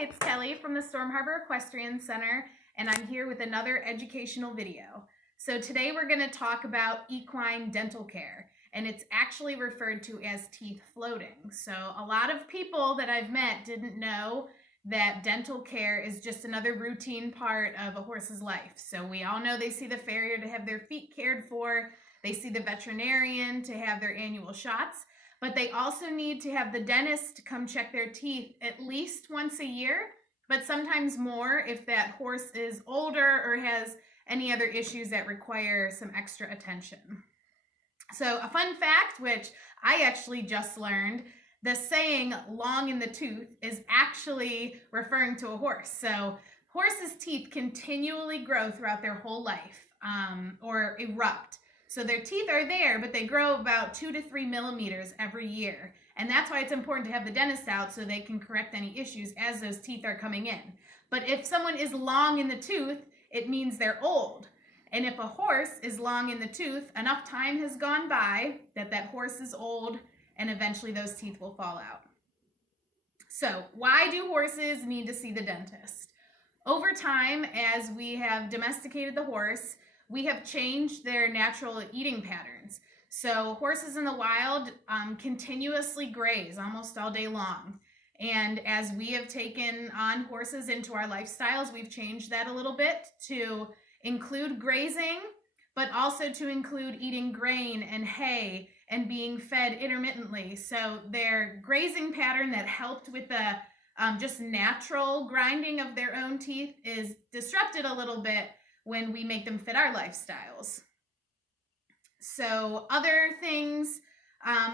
Hi, it's Kelly from the Storm Harbor Equestrian Center, and I'm here with another educational video. So today we're going to talk about equine dental care, and it's actually referred to as teeth floating. So a lot of people that I've met didn't know that dental care is just another routine part of a horse's life. So we all know they see the farrier to have their feet cared for, they see the veterinarian to have their annual shots, but they also need to have the dentist come check their teeth at least once a year, but sometimes more if that horse is older or has any other issues that require some extra attention. So a fun fact, which I actually just learned, the saying long in the tooth is actually referring to a horse. So horses' teeth continually grow throughout their whole life or erupt. So their teeth are there, but they grow about 2 to 3 millimeters every year. And that's why it's important to have the dentist out so they can correct any issues as those teeth are coming in. But if someone is long in the tooth, it means they're old. And if a horse is long in the tooth, enough time has gone by that that horse is old and eventually those teeth will fall out. So why do horses need to see the dentist? Over time, as we have domesticated the horse, we have changed their natural eating patterns. So horses in the wild continuously graze almost all day long. And as we have taken on horses into our lifestyles, we've changed that a little bit to include grazing, but also to include eating grain and hay and being fed intermittently. So their grazing pattern that helped with the just natural grinding of their own teeth is disrupted a little bit when we make them fit our lifestyles. So other things,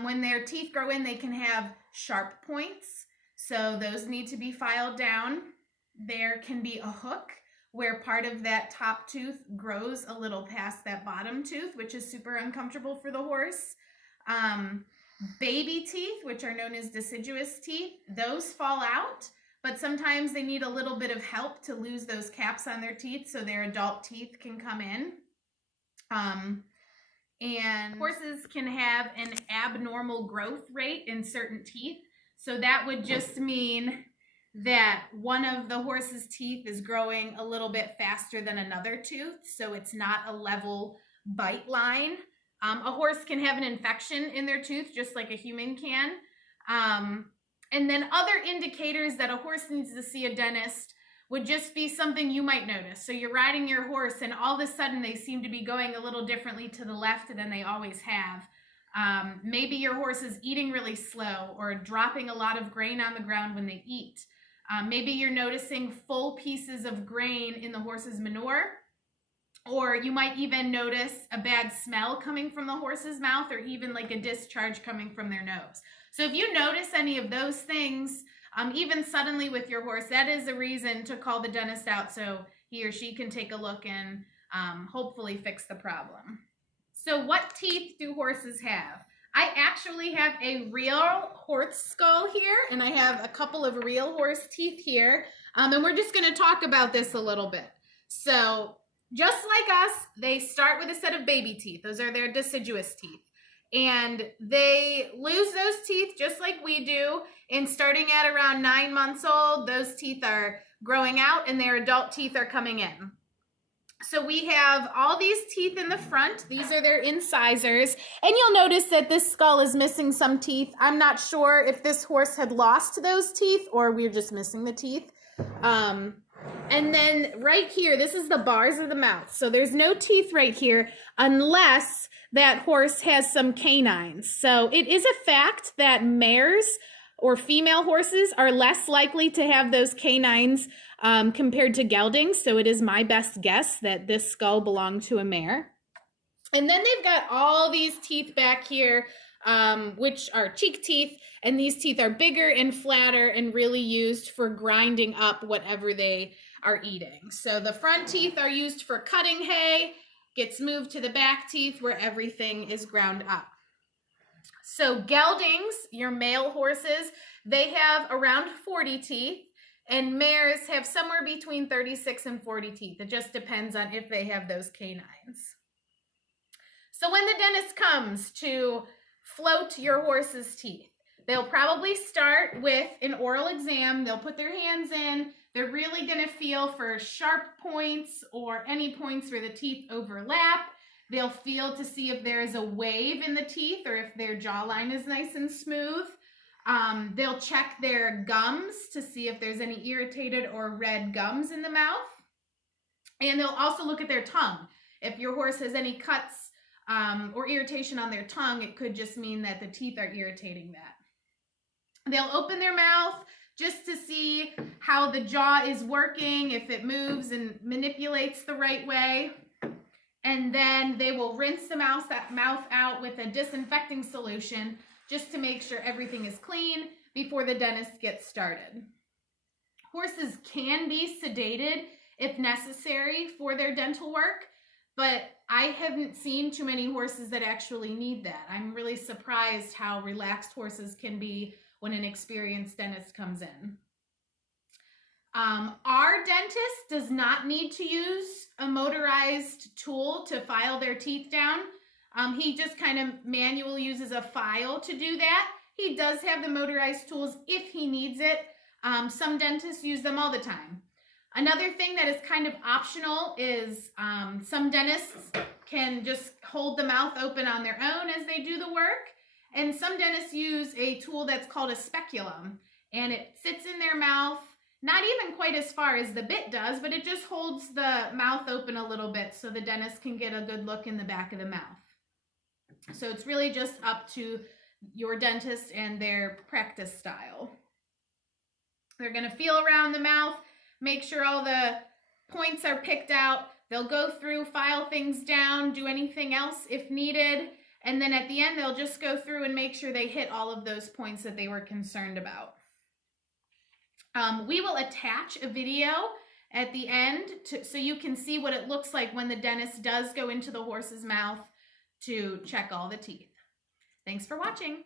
when their teeth grow in, they can have sharp points. So those need to be filed down. There can be a hook where part of that top tooth grows a little past that bottom tooth, which is super uncomfortable for the horse. Baby teeth, which are known as deciduous teeth, those fall out. But sometimes they need a little bit of help to lose those caps on their teeth so their adult teeth can come in. And horses can have an abnormal growth rate in certain teeth. So that would just mean that one of the horse's teeth is growing a little bit faster than another tooth. So it's not a level bite line. A horse can have an infection in their tooth just like a human can. And then other indicators that a horse needs to see a dentist would just be something you might notice. So you're riding your horse and all of a sudden they seem to be going a little differently to the left than they always have. Maybe your horse is eating really slow or dropping a lot of grain on the ground when they eat. Maybe you're noticing full pieces of grain in the horse's manure. Or you might even notice a bad smell coming from the horse's mouth or even like a discharge coming from their nose. So if you notice any of those things, even suddenly with your horse, that is a reason to call the dentist out so he or she can take a look and hopefully fix the problem. So what teeth do horses have? I actually have a real horse skull here, and I have a couple of real horse teeth here, and we're just going to talk about this a little bit. So just like us, they start with a set of baby teeth. Those are their deciduous teeth. And they lose those teeth just like we do. And starting at around 9 months old, those teeth are growing out and their adult teeth are coming in. So we have all these teeth in the front. These are their incisors. And you'll notice that this skull is missing some teeth. I'm not sure if this horse had lost those teeth or we're just missing the teeth. And then right here, this is the bars of the mouth. So there's no teeth right here unless that horse has some canines. So it is a fact that mares or female horses are less likely to have those canines compared to geldings. So it is my best guess that this skull belonged to a mare. And then they've got all these teeth back here, which are cheek teeth. And these teeth are bigger and flatter and really used for grinding up whatever they are eating. So the front teeth are used for cutting hay, gets moved to the back teeth where everything is ground up. So geldings, your male horses, they have around 40 teeth, and mares have somewhere between 36 and 40 teeth. It just depends on if they have those canines. So when the dentist comes to float your horse's teeth, They'll probably start with an oral exam. They'll put their hands in. They're really going to feel for sharp points or any points where the teeth overlap. They'll feel to see if there's a wave in the teeth or if their jawline is nice and smooth. They'll check their gums to see if there's any irritated or red gums in the mouth. And they'll also look at their tongue. If your horse has any cuts or irritation on their tongue, it could just mean that the teeth are irritating that. They'll open their mouth just to see how the jaw is working, if it moves and manipulates the right way. And then they will rinse the mouth out with a disinfecting solution just to make sure everything is clean before the dentist gets started. Horses can be sedated if necessary for their dental work, but I haven't seen too many horses that actually need that. I'm really surprised how relaxed horses can be when an experienced dentist comes in. Our dentist does not need to use a motorized tool to file their teeth down. He just kind of manually uses a file to do that. He does have the motorized tools if he needs it. Some dentists use them all the time. Another thing that is kind of optional is some dentists can just hold the mouth open on their own as they do the work. And some dentists use a tool that's called a speculum. And it sits in their mouth, not even quite as far as the bit does, but it just holds the mouth open a little bit so the dentist can get a good look in the back of the mouth. So it's really just up to your dentist and their practice style. They're going to feel around the mouth, make sure all the points are picked out. They'll go through, file things down, do anything else if needed. And then at the end, they'll just go through and make sure they hit all of those points that they were concerned about. We will attach a video at the end so you can see what it looks like when the dentist does go into the horse's mouth to check all the teeth. Thanks for watching.